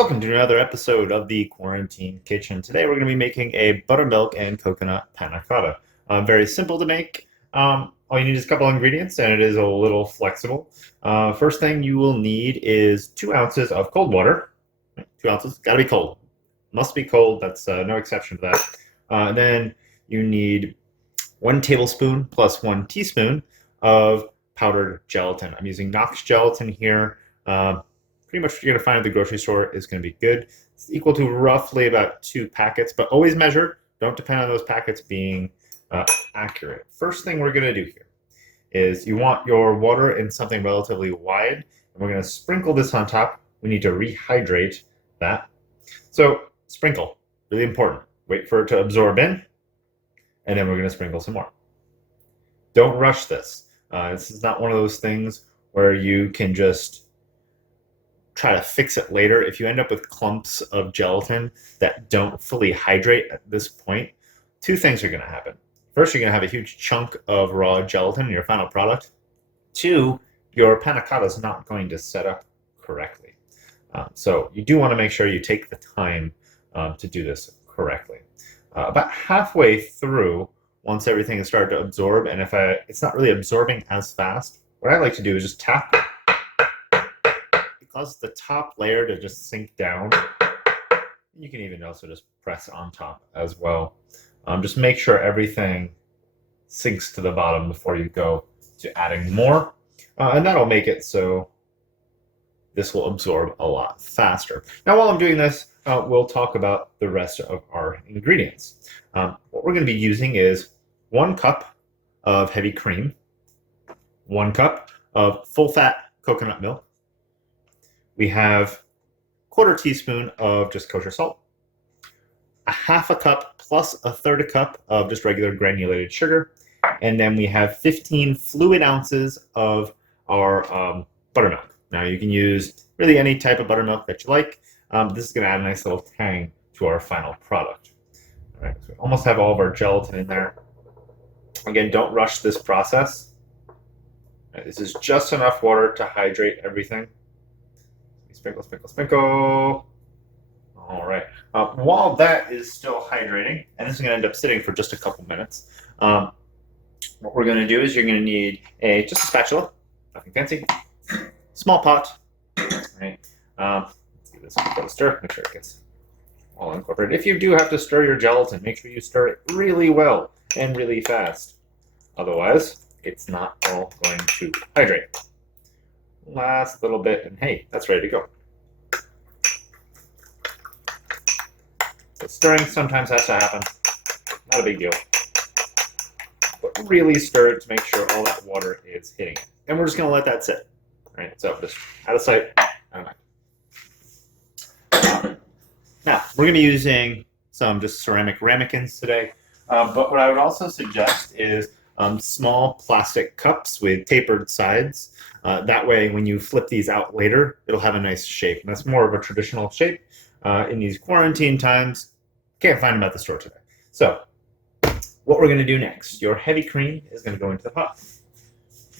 Welcome to another episode of the Quarantine Kitchen. Today we're going to be making a buttermilk and coconut panna cotta. Very simple to make. All you need is a couple ingredients and it is a little flexible. First thing you will need is 2 ounces of cold water. 2 ounces, got to be cold. Must be cold, that's no exception to that. Then you need 1 tablespoon plus 1 teaspoon of powdered gelatin. I'm using Knox gelatin here. Pretty much what you're going to find at the grocery store is going to be good. It's equal to roughly about 2 packets, but always measured. Don't depend on those packets being accurate. First thing we're going to do here is you want your water in something relatively wide, and we're going to sprinkle this on top. We need to rehydrate that. So sprinkle, really important. Wait for it to absorb in, and then we're going to sprinkle some more. Don't rush this. This is not one of those things where you can just try to fix it later. If you end up with clumps of gelatin that don't fully hydrate at this point, 2 things are going to happen. First, you're going to have a huge chunk of raw gelatin in your final product. 2, your panna cotta is not going to set up correctly. So you do want to make sure you take the time to do this correctly. About halfway through, once everything has started to absorb, and if it's not really absorbing as fast, what I like to do is just tap. Cause the top layer to just sink down. You can even also just press on top as well. Just make sure everything sinks to the bottom before you go to adding more. And that'll make it so this will absorb a lot faster. Now, while I'm doing this, we'll talk about the rest of our ingredients. What we're going to be using is 1 cup of heavy cream, 1 cup of full-fat coconut milk. We have 1/4 teaspoon of just kosher salt, 1/2 cup plus 1/3 cup of just regular granulated sugar, and then we have 15 fluid ounces of our buttermilk. Now you can use really any type of buttermilk that you like. This is going to add a nice little tang to our final product. All right, so we almost have all of our gelatin in there. Again, don't rush this process. This is just enough water to hydrate everything. Sprinkle, sprinkle, sprinkle. All right. While that is still hydrating, and this is going to end up sitting for just a couple minutes, what we're going to do is you're going to need just a spatula, nothing fancy, small pot. All right. Let's give this a stir. Make sure it gets all incorporated. If you do have to stir your gelatin, make sure you stir it really well and really fast. Otherwise, it's not all going to hydrate. Last little bit, and hey, that's ready to go. So stirring sometimes has to happen. Not a big deal. But really stir it to make sure all that water is hitting it. And we're just going to let that sit. All right, so just out of sight, out of mind. Now, we're going to be using some just ceramic ramekins today. But what I would also suggest is small plastic cups with tapered sides. That way, when you flip these out later, it'll have a nice shape. And that's more of a traditional shape in these quarantine times. Can't find them at the store today. So, what we're going to do next, your heavy cream is going to go into the pot.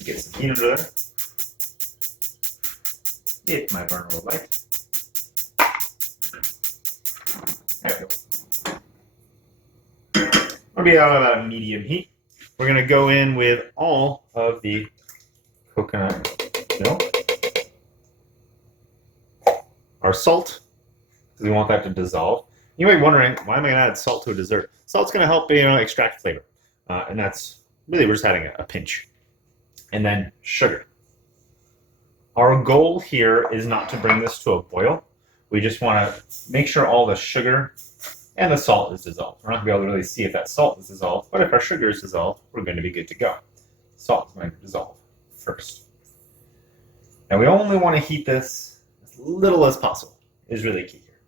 Get some heat under there. It might burn a little light. There we go. We'll be out at a medium heat. We're going to go in with all of the coconut milk, our salt, because we want that to dissolve. You might be wondering, why am I going to add salt to a dessert? Salt's going to help, extract flavor, and that's really we're just adding a pinch. And then sugar. Our goal here is not to bring this to a boil. We just want to make sure all the sugar and the salt is dissolved. We're not going to be able to really see if that salt is dissolved, but if our sugar is dissolved, we're going to be good to go. Salt is going to dissolve first. Now we only want to heat this as little as possible, is really key here.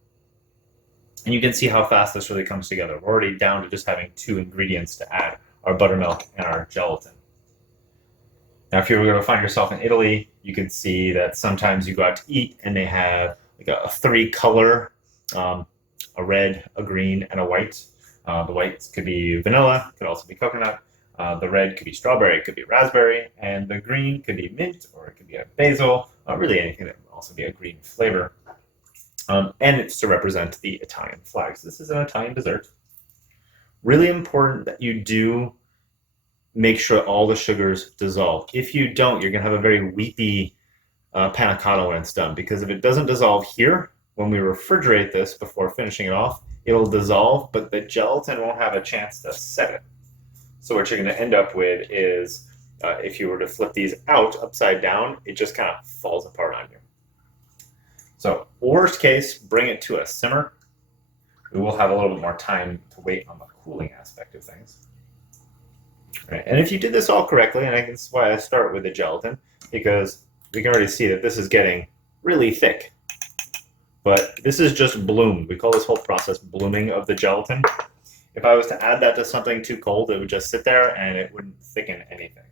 And you can see how fast this really comes together. We're already down to just having 2 ingredients to add, our buttermilk and our gelatin. Now if you were going to find yourself in Italy, you could see that sometimes you go out to eat and they have like a 3-color, a red, a green, and a white. The whites could be vanilla, could also be coconut. The red could be strawberry, it could be raspberry, and the green could be mint, or it could be a basil, really anything that would also be a green flavor. And it's to represent the Italian flag. So this is an Italian dessert. Really important that you do make sure all the sugars dissolve. If you don't, you're going to have a very weepy panna cotta when it's done, because if it doesn't dissolve here, when we refrigerate this before finishing it off, it'll dissolve, but the gelatin won't have a chance to set it. So what you're going to end up with is, if you were to flip these out upside down, it just kind of falls apart on you. So worst case, bring it to a simmer. We will have a little bit more time to wait on the cooling aspect of things. Right. And if you did this all correctly, and this is why I start with the gelatin, because we can already see that this is getting really thick. But this is just bloom. We call this whole process blooming of the gelatin. If I was to add that to something too cold, it would just sit there and it wouldn't thicken anything.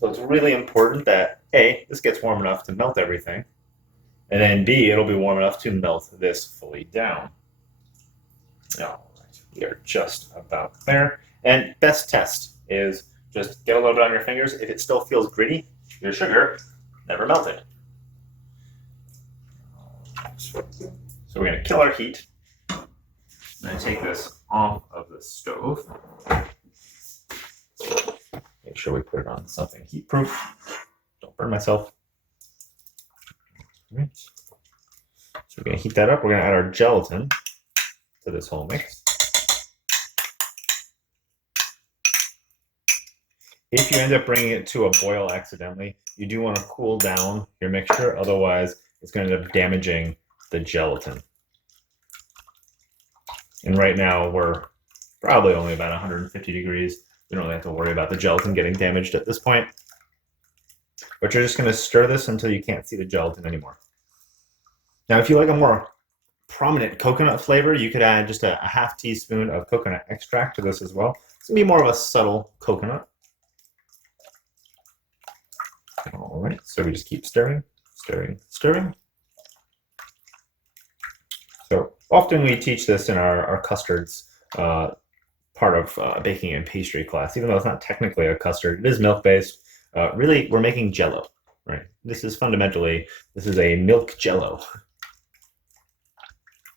So it's really important that A, this gets warm enough to melt everything, and then B, it'll be warm enough to melt this fully down. All right, we are just about there. And best test is just get a little bit on your fingers. If it still feels gritty, your sugar never melted. So we're going to kill our heat. I'm going to take this off of the stove. Make sure we put it on something heat-proof. Don't burn myself. All right. So we're going to heat that up. We're going to add our gelatin to this whole mix. If you end up bringing it to a boil accidentally, you do want to cool down your mixture. Otherwise, it's going to end up damaging the gelatin. And right now, we're probably only about 150 degrees. We don't really have to worry about the gelatin getting damaged at this point. But you're just going to stir this until you can't see the gelatin anymore. Now, if you like a more prominent coconut flavor, you could add just a half teaspoon of coconut extract to this as well. It's going to be more of a subtle coconut. All right, so we just keep stirring, stirring, stirring. So often we teach this in our custards part of baking and pastry class, even though it's not technically a custard. It is milk-based. Really, we're making Jell-O, right? This is a milk Jell-O.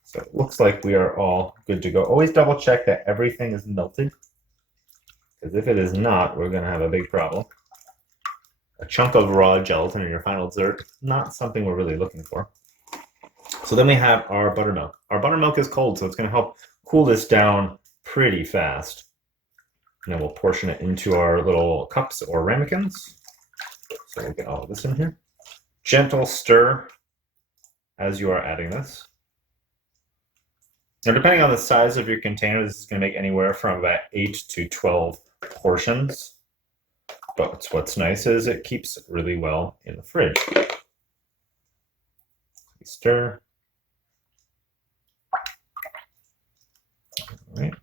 So it looks like we are all good to go. Always double check that everything is melted, because if it is not, we're going to have a big problem. A chunk of raw gelatin in your final dessert, not something we're really looking for. So then we have our buttermilk. Our buttermilk is cold, so it's going to help cool this down pretty fast. And then we'll portion it into our little cups or ramekins. So we'll get all of this in here. Gentle stir as you are adding this. Now, depending on the size of your container, this is going to make anywhere from about 8 to 12 portions. But what's nice is it keeps it really well in the fridge. We stir. All right.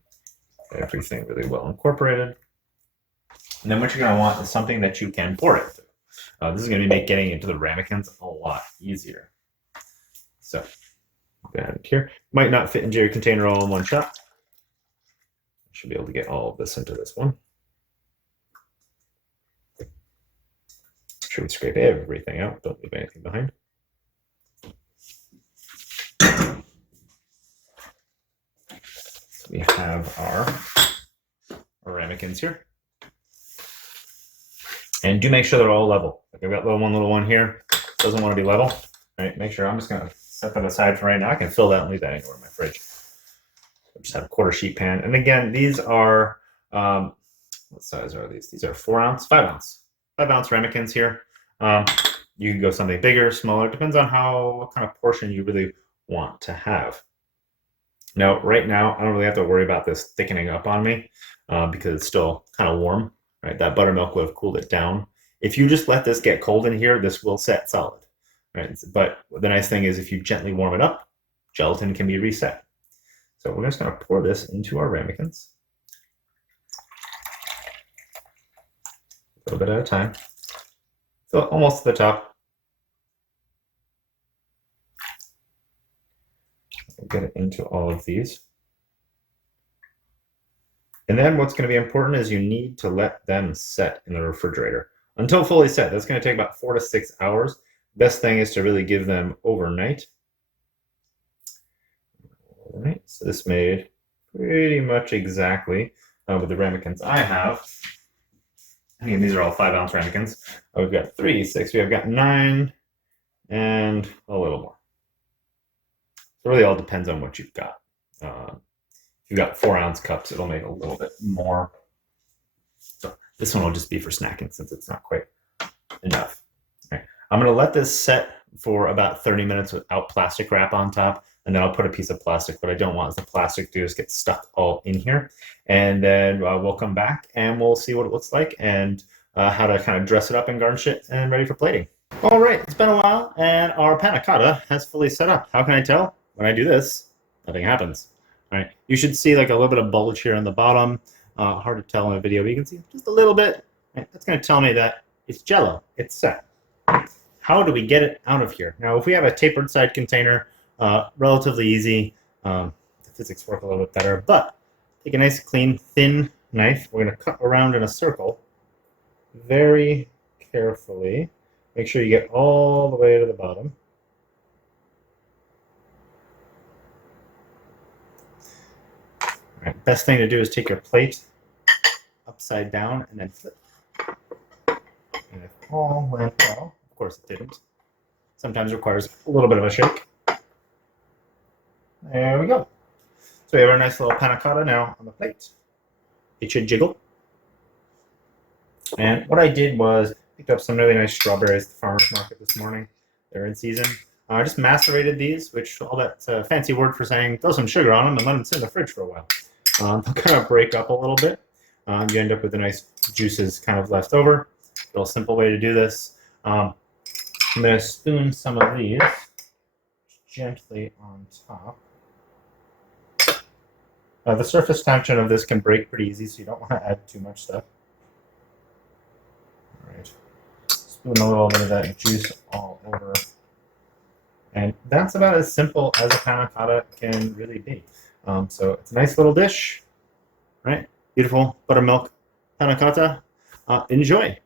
Everything really well incorporated. And then what you're going to want is something that you can pour it into. This is going to make getting into the ramekins a lot easier. So, add it here. Might not fit into your container all in one shot. Should be able to get all of this into this one. Make sure we scrape everything out. Don't leave anything behind. So we have our ramekins here. And do make sure they're all level. Like I've got one little one here. Doesn't want to be level. All right, make sure. I'm just going to set that aside for right now. I can fill that and leave that anywhere in my fridge. So just have a quarter sheet pan. And again, these are, what size are these? These are 4 ounce, 5 ounce. 5 ounce ramekins here. You can go something bigger, smaller. Depends on what kind of portion you really want to have. Now, right now, I don't really have to worry about this thickening up on me because it's still kind of warm. Right? That buttermilk would have cooled it down. If you just let this get cold in here, this will set solid. Right? But the nice thing is if you gently warm it up, gelatin can be reset. So we're just going to pour this into our ramekins. A little bit at a time. So almost to the top. We'll get it into all of these. And then what's going to be important is you need to let them set in the refrigerator until fully set. That's going to take about 4 to 6 hours. Best thing is to really give them overnight. All right, so this made pretty much exactly with the ramekins I have. Again, these are all 5-ounce ramekins. We've got 3, 6, we have got 9, and a little more. So it really all depends on what you've got. If you've got 4-ounce cups, it'll make a little bit more. So this one will just be for snacking since it's not quite enough. All right. I'm going to let this set for about 30 minutes without plastic wrap on top, and then I'll put a piece of plastic. What I don't want is the plastic to just get stuck all in here. And then we'll come back and we'll see what it looks like and how to kind of dress it up and garnish it and ready for plating. All right, it's been a while and our panna cotta has fully set up. How can I tell? When I do this, nothing happens. All right, you should see like a little bit of bulge here on the bottom. Hard to tell in a video, but you can see just a little bit. Right? That's going to tell me that it's Jello. It's set. How do we get it out of here? Now, if we have a tapered side container, relatively easy. The physics work a little bit better, but take a nice, clean, thin knife. We're going to cut around in a circle very carefully. Make sure you get all the way to the bottom. All right, best thing to do is take your plate upside down and then flip. And if all went well, of course it didn't. Sometimes requires a little bit of a shake. There we go. So we have our nice little panna cotta now on the plate. It should jiggle. And what I did was picked up some really nice strawberries at the farmer's market this morning. They're in season. I just macerated these, which all that's a fancy word for saying throw some sugar on them and let them sit in the fridge for a while. They'll kind of break up a little bit. You end up with the nice juices kind of left over. Real simple way to do this. I'm going to spoon some of these gently on top. The surface tension of this can break pretty easy, so you don't want to add too much stuff. All right. Spoon a little bit of that juice all over. And that's about as simple as a panna cotta can really be. So it's a nice little dish, right? Beautiful buttermilk panna cotta. Enjoy.